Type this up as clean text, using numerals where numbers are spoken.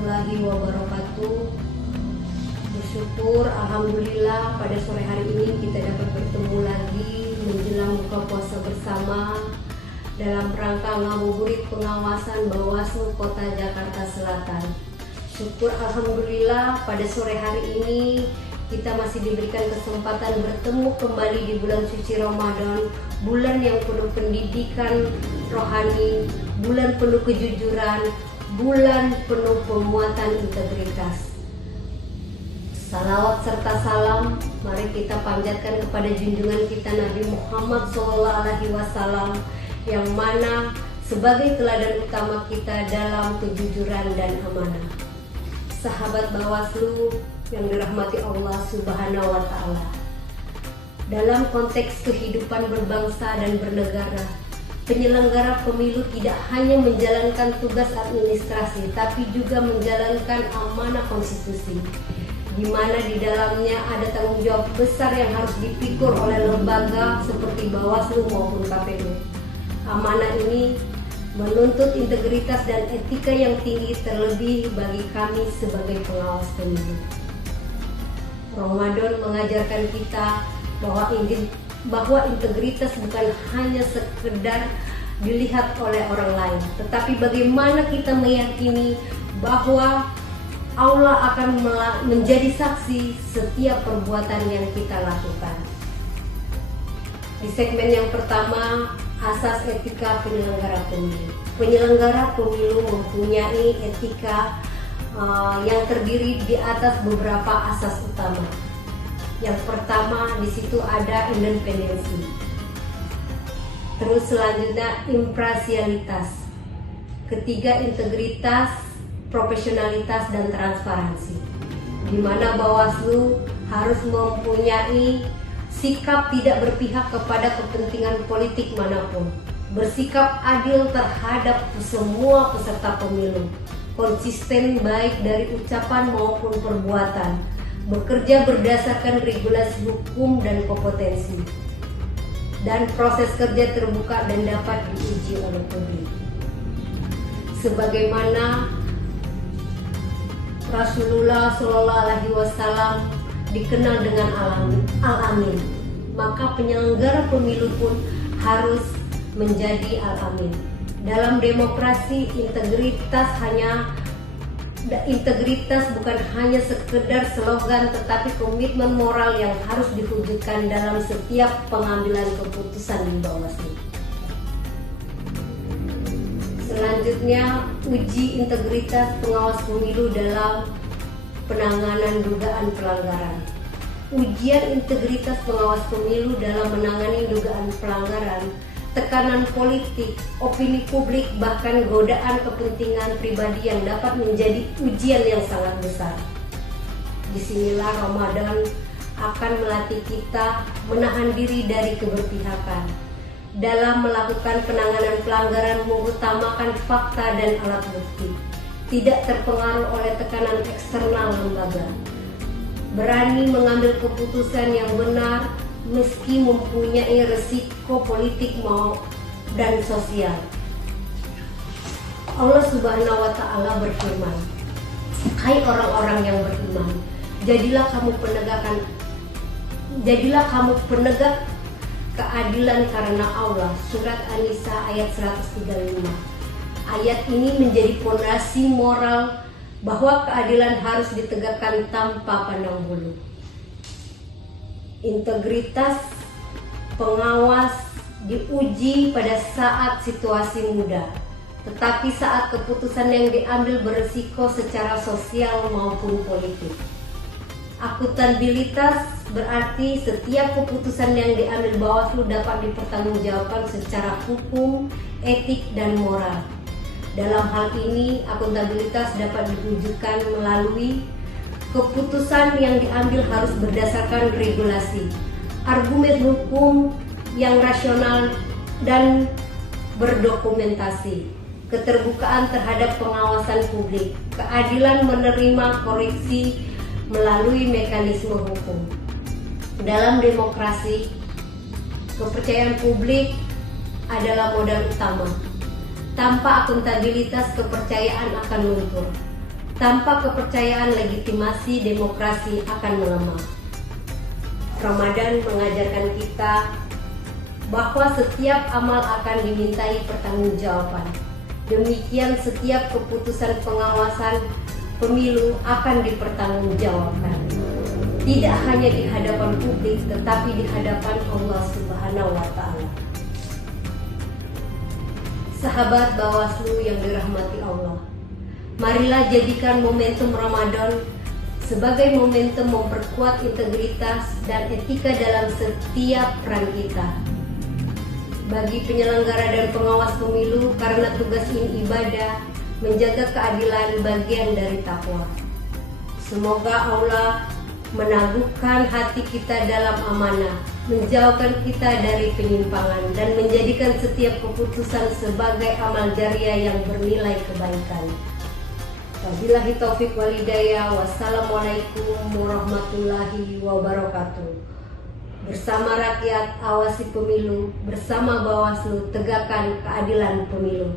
warahmatullahi wabarakatuh. Bersyukur, alhamdulillah pada sore hari ini kita dapat bertemu lagi menjelang buka puasa bersama dalam rangka ngabuburit pengawasan Bawaslu Kota Jakarta Selatan. Syukur alhamdulillah pada sore hari ini kita masih diberikan kesempatan bertemu kembali di bulan suci Ramadan, bulan yang penuh pendidikan rohani, bulan penuh kejujuran, bulan penuh penguatan integritas. Salawat serta salam mari kita panjatkan kepada junjungan kita Nabi Muhammad SAW yang mana sebagai teladan utama kita dalam kejujuran dan amanah. Sahabat Bawaslu yang dirahmati Allah Subhanahu wa Ta'ala, dalam konteks kehidupan berbangsa dan bernegara, penyelenggara pemilu tidak hanya menjalankan tugas administrasi, tapi juga menjalankan amanah konstitusi, di mana di dalamnya ada tanggung jawab besar yang harus dipikul oleh lembaga seperti Bawaslu maupun KPU. Amanah ini menuntut integritas dan etika yang tinggi, terlebih bagi kami sebagai pengawas pemilu. Ramadan mengajarkan kita bahwa integritas bukan hanya sekedar dilihat oleh orang lain, tetapi bagaimana kita meyakini bahwa Allah akan menjadi saksi setiap perbuatan yang kita lakukan. Di segmen yang pertama, asas etika penyelenggara pemilu. Penyelenggara pemilu mempunyai etika yang terdiri di atas beberapa asas utama. Yang pertama di situ ada independensi. Terus selanjutnya imparsialitas. Ketiga integritas, profesionalitas dan transparansi. Di mana Bawaslu harus mempunyai sikap tidak berpihak kepada kepentingan politik manapun, bersikap adil terhadap semua peserta pemilu, konsisten baik dari ucapan maupun perbuatan, bekerja berdasarkan regulasi hukum dan kompetensi, dan proses kerja terbuka dan dapat diuji oleh publik. Sebagaimana Rasulullah SAW dikenal dengan Al-Amin, maka penyelenggara pemilu pun harus menjadi Al-Amin. Dalam demokrasi, integritas bukan hanya sekedar slogan, tetapi komitmen moral yang harus diwujudkan dalam setiap pengambilan keputusan di Bawaslu. Selanjutnya, uji integritas pengawas pemilu dalam penanganan dugaan pelanggaran. Ujian integritas pengawas pemilu dalam menangani dugaan pelanggaran, tekanan politik, opini publik, bahkan godaan kepentingan pribadi yang dapat menjadi ujian yang sangat besar. Disinilah Ramadan akan melatih kita menahan diri dari keberpihakan. Dalam melakukan penanganan pelanggaran mengutamakan fakta dan alat bukti, tidak terpengaruh oleh tekanan eksternal lembaga, berani mengambil keputusan yang benar meski mempunyai resiko politik dan sosial. Allah Subhanahu wa Ta'ala berfirman, "Hai orang-orang yang beriman, jadilah kamu penegak keadilan karena Allah." Surat An-Nisa ayat 135. Ayat ini menjadi fondasi moral bahwa keadilan harus ditegakkan tanpa pandang bulu. Integritas pengawas diuji pada saat situasi mudah, tetapi saat keputusan yang diambil beresiko secara sosial maupun politik. Akuntabilitas berarti setiap keputusan yang diambil Bawaslu dapat dipertanggungjawabkan secara hukum, etik, dan moral. Dalam hal ini, akuntabilitas dapat diwujudkan melalui keputusan yang diambil harus berdasarkan regulasi, argumen hukum yang rasional dan berdokumentasi, keterbukaan terhadap pengawasan publik, keadilan menerima koreksi melalui mekanisme hukum. Dalam demokrasi, kepercayaan publik adalah modal utama. Tanpa akuntabilitas, kepercayaan akan luntur. Tanpa kepercayaan, legitimasi demokrasi akan melemah. Ramadan mengajarkan kita bahwa setiap amal akan dimintai pertanggungjawaban. Demikian setiap keputusan pengawasan pemilu akan dipertanggungjawabkan. Tidak hanya di hadapan publik, tetapi di hadapan Allah Subhanahu wa Ta'ala. Sahabat Bawaslu yang dirahmati Allah, marilah jadikan momentum Ramadan sebagai momentum memperkuat integritas dan etika dalam setiap peran kita. Bagi penyelenggara dan pengawas pemilu, karena tugas ini ibadah, menjaga keadilan bagian dari takwa. Semoga Allah menaguhkan hati kita dalam amanah, menjauhkan kita dari penyimpangan, dan menjadikan setiap keputusan sebagai amal jariah yang bernilai kebaikan. Wabillahi taufiq wal hidayah. Wassalamualaikum warahmatullahi wabarakatuh. Bersama rakyat, awasi pemilu. Bersama Bawaslu, tegakkan keadilan pemilu.